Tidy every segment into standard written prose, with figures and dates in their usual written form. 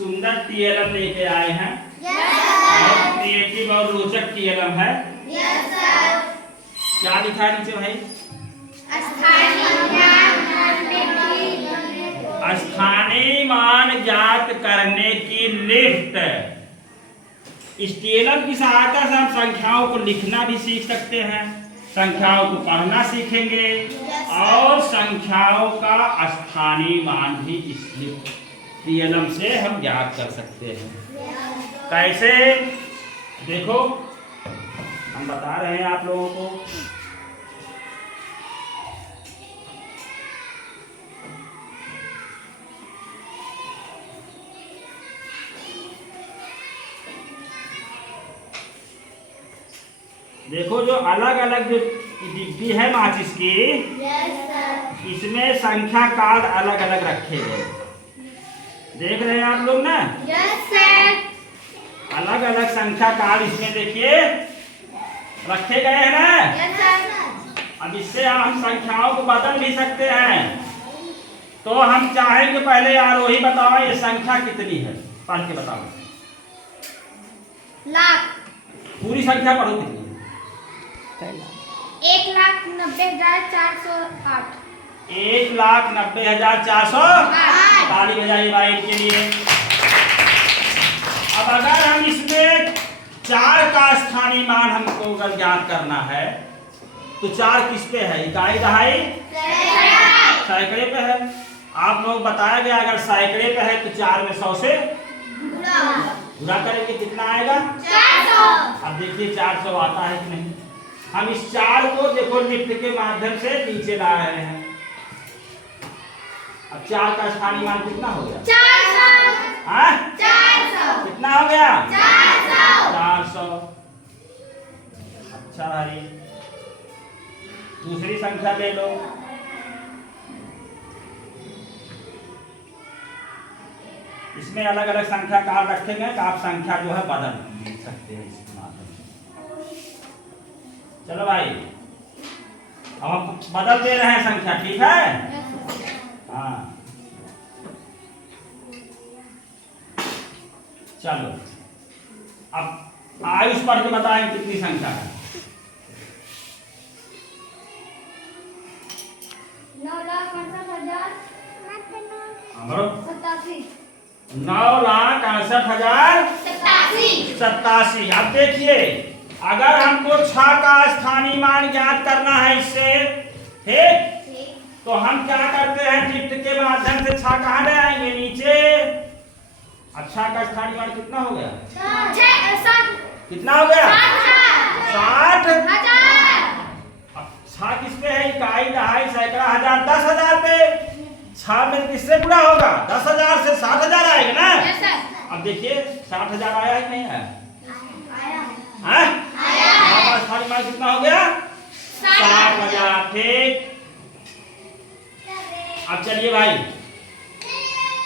सुंदर टीएलएम लेके आए हैं। और क्रिएटिव और रोचक टीएलएम है। क्या लिखा है नीचे भाई? स्थानीय मान ज्ञात करने की लिस्ट। इस टीएलएम की सहायता से हम संख्याओं को लिखना भी सीख सकते हैं, संख्याओं को पढ़ना सीखेंगे और संख्याओं का स्थानीय मान भी इस टीएलएम से हम ज्ञात कर सकते हैं। कैसे? देखो हम बता रहे हैं आप लोगों को। देखो जो अलग अलग जो डिब्बी है माचिस की, इसमें संख्या कार्ड अलग अलग रखे गए। देख रहे हैं आप लोग ना? अलग अलग संख्या कार्ड इसमें देखिए रखे गए हैं ना। अब इससे हम संख्याओं को बदल भी सकते हैं। तो हम चाहेंगे पहले आरोही बताओ ये संख्या कितनी है, पढ़ के बताओ। लाख। पूरी संख्या पढ़ो कितनी है? 1,90,408। 1,90,408। ताली बजाइए भाई के लिए। अब अगर हम इसमें 4 का स्थानीय मान हमको अगर ज्ञात करना है तो 4 किस पे है? इकाई, दहाई, सैकड़े पे है। आप लोग बताया गया अगर सैकड़े पे है तो 4 में 100 से गुणा करेंगे, कितना आएगा? 400। अब देखिए 400 आता है कि नहीं। हम इस 4 को देखो लिफ्ट के माध्यम से नीचे ला रहे हैं। अब 4 का स्थानीय मान कितना हो गया? 400। हाँ? 400। कितना हो गया? 400। 400। अच्छा भाई, दूसरी संख्या ले लो। इसमें अलग अलग संख्या कार्ड रखेंगे तो आप संख्या जो है बदल सकते हैं इसके माध्यम से। चलो भाई, अब हम बदल दे रहे हैं संख्या, ठीक है? हाँ चलो, अब आयुष पढ़ के बताएं कितनी संख्या है? 9,68,087। 9,68,087। अब देखिए अगर हमको 6 का स्थानीय मान ज्ञात करना है इससे, ठीक? तो हम क्या करते हैं, लिफ्ट के माध्यम से 6 कहाँ ले आएंगे? नीचे। अच्छा का स्थानीय मान कितना हो गया? 60। कितना हो गया? 60। 60,000। अब 6 किस पे है? इकाई, दहाई, सैकड़ा, हजार, 10,000 पे। 6 में किससे गुणा होगा? 10,000 से 60,000 आएगा ना? Yes sir. अब देखिए 60,000 आया है कि नहीं आया? आया। आपका स्थानीय मान कितना हो गया? 60,000। ठीक। अब चलिए भाई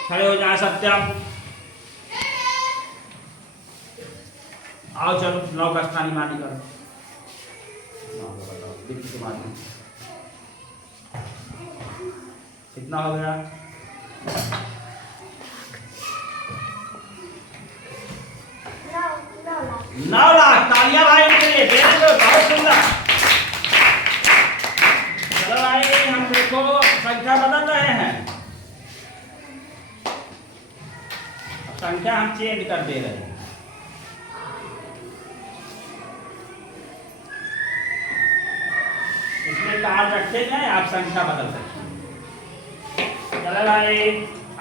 खड़े हो जाए सत्यम। आओ चलो 9 का स्थानीय मान निकालो। 9 का बताओ लिफ्ट के माध्यम से कितना हो गया? 9 लाख। तालियां भाई के लिए, बहुत सुंदर। चलो भाई हम देखो संख्या बदल रहे हैं। संख्या हम चेंज कर दे रहे हैं। इसमें कार्ड रखे जाए, आप संख्या बदल सकते हैं। चलो भाई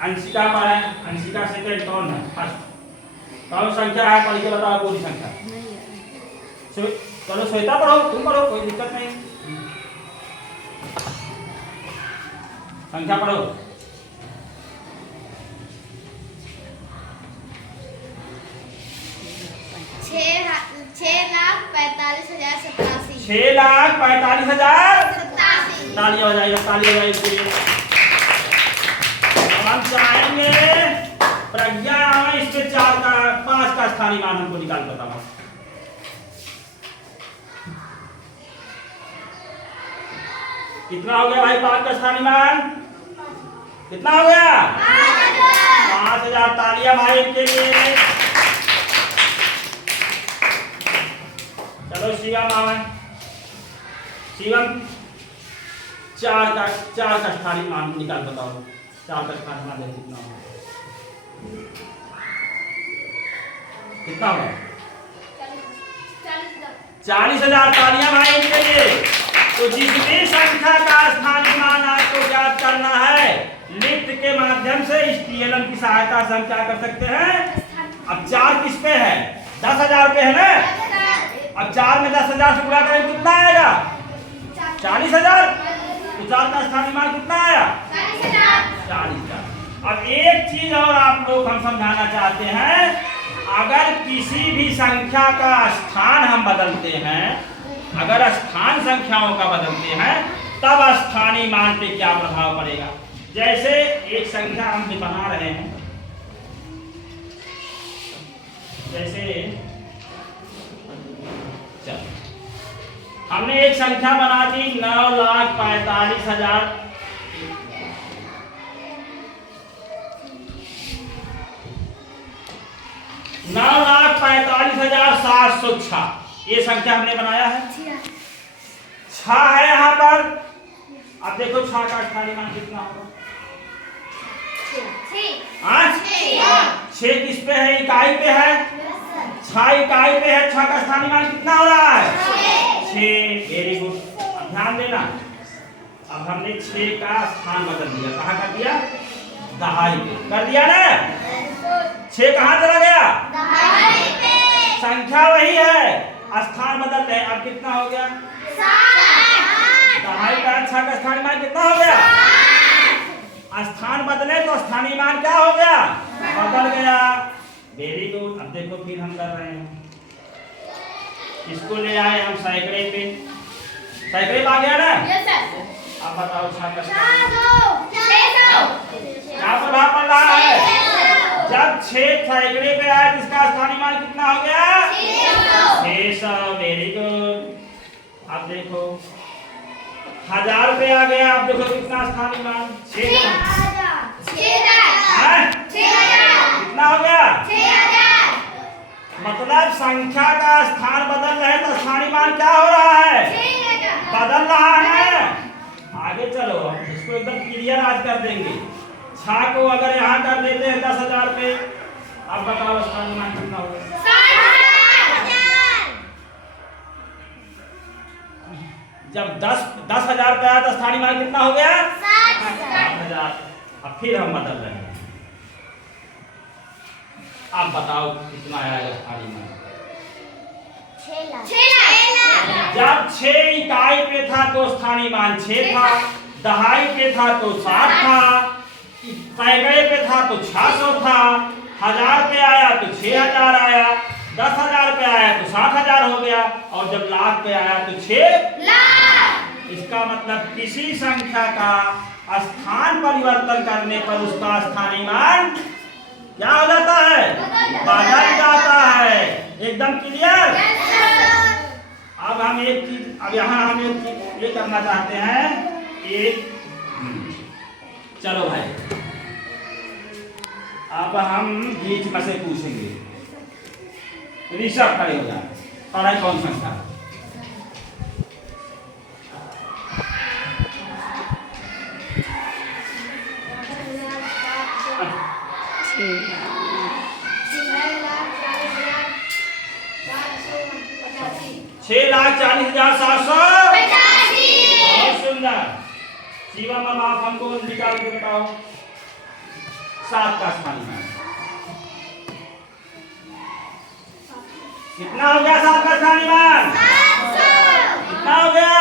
अंशिका पर है। अंशिका सेकंड कौन है? फर्स्ट कौन संख्या है? पढ़ के बताओ पूरी संख्या। चलो श्वेता पढ़ो, तुम पढ़ो, कोई दिक्कत नहीं। संख्या पढ़ो। 6,45,087। 6,45,087। तालियां हो जाएगा, तालियां हो जाएगी। हम चाहेंगे प्रज्ञा इसके 4 का 5 का स्थानीय मान हमको निकाल बताओ। कितना हो गया भाई 5 का स्थानीय मान? कितना हो गया? 5000 तालियां भाई इनके लिए। चलो शिवम आवे, शिवम 4 का स्थानीय मान निकाल बताओ। 4 का स्थानीय मान कितना होगा? कितना होगा? 40,000 तालियां भाई इनके लिए। तो जितनी संख्या का स्थानीय मान आपको ज्ञात करना है, लिफ्ट के माध्यम से इस TLM की सहायता से हम क्या कर सकते हैं? अब 4 किस पे है? 10,000 पे है ना? अब 4 में 10,000 से गुणा करें कितना आएगा? 40,000। तो 4 का स्थानीय मान कितना आया? 40,000। अब एक चीज और आप लोग हम समझाना चाहते हैं, अगर किसी भी संख्या का स्थान हम बदलते हैं, अगर स्थान संख्याओं का बदलते हैं, तब स्थानीय मान पे क्या प्रभाव पड़ेगा। जैसे एक संख्या हम बना रहे हैं, जैसे चल हमने एक संख्या बना दी 9,45,000। 9,45,706 ये संख्या हमने बनाया है। 6 है यहाँ पर। अब देखो 6 का स्थानीय मान कितना होगा? 6 किस पे है? इकाई पे है। 6 इकाई पे है। 6 का स्थानीय मान कितना हो रहा है? 6। Very good. अब ध्यान देना, अब हमने 6 का स्थान बदल दिया। कहाँ कर दिया? दहाई पे कर दिया ना। 6 कहाँ चला गया? दहाई पे। संख्या वही है, स्थान बदल रहे। अब कितना हो गया? 7। दहाई का 6 का स्थानीय मान कितना हो गया? स्थान बदले तो स्थानीय मान क्या हो गया? बदल गया। Very good. अब देखो फिर हम कर रहे हैं, इसको ले आए हम सैकड़े पे। सैकड़े पे आ गया ना? Yes sir. अब बताओ 6 का क्या प्रभाव पड़ रहा है? जब 6 सैकड़े पे आए तो इसका स्थानीय मान कितना हो गया? 600। Very good. अब देखो 1000 पे आ गया। अब देखो कितना स्थानीय मान? 6,000। कितना हो गया? 6,000। मतलब संख्या का स्थान बदल रहे तो स्थानीय मान क्या हो रहा है? बदल रहा है। आगे चलो, इसको एकदम क्लियर आज कर देंगे। 6 को अगर यहाँ कर देते हैं 10,000 पे, अब बताओ स्थानीय मान कितना होगा? 60,000। जब 10,000 पे आया तो स्थानीय मान कितना हो गया? 60,000। अब फिर हम बदल रहे हैं। अब बताओ कितना आएगा स्थानीय मान? 6 लाख। जब 6 इकाई पे था तो स्थानीय मान 6 था, दहाई पे था तो 7 था, सैकड़े पे था तो 600 था, 1000 पे आया तो 6,000 आया, 10,000 पे आया तो 7,000 हो गया, और जब लाख पे आया तो 6 लाख। इसका मतलब किसी संख्या का स्थान परिवर्तन करने पर उसका स्थानीय मान क्या हो जाता है? बदल जाता है। एकदम क्लियर? अब हम एक चीज, अब यहाँ हम एक चीज ये करना चाहते हैं। एक चलो भाई, अब हम बीच में से पूछेंगे। ऋषभ खड़े हो जाए। पढ़ाई कौन संस्था है? छह 6,40,785। बहुत सुंदर। शिवम, अब आप हमको निकाल के बताओ 7 का स्थानीय मान कितना हो गया? 7 का स्थानीय मान कितना हो गया?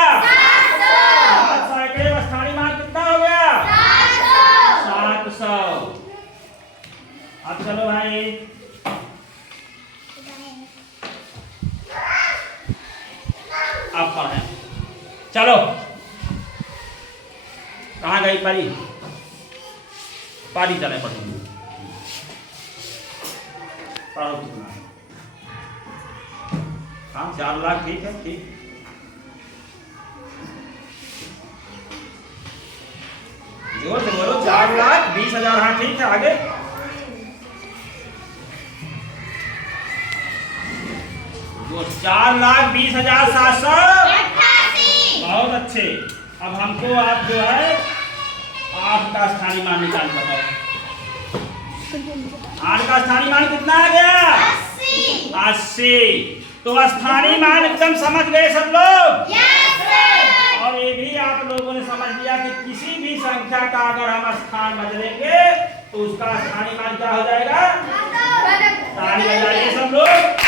7 सैकड़े का स्थानीय मान कितना हो गया? 700। अब चलो भाई, अब पढ़ें। चलो, कहाँ गई पारी? पारी चले पढ़ेंगे। पढ़ो कितना? हाँ 4 लाख। ठीक है, ठीक। जोर से बोलो। 4,20,000। हाँ ठीक है, आगे वो 4,20,700। 88। बहुत अच्छे। अब हमको आप जो है 8 का स्थानीय मान निकाल बताओ। 8 का स्थानीय मान कितना आ गया? 80। 80। तो स्थानीय मान एकदम समझ गए सब लोग? Yes sir. और ये भी आप लोगों ने समझ लिया कि किसी भी संख्या का अगर हम स्थान बदलेंगे तो उसका स्थानीय मान क्या हो जाएगा? ताली बजाइए सब लोग।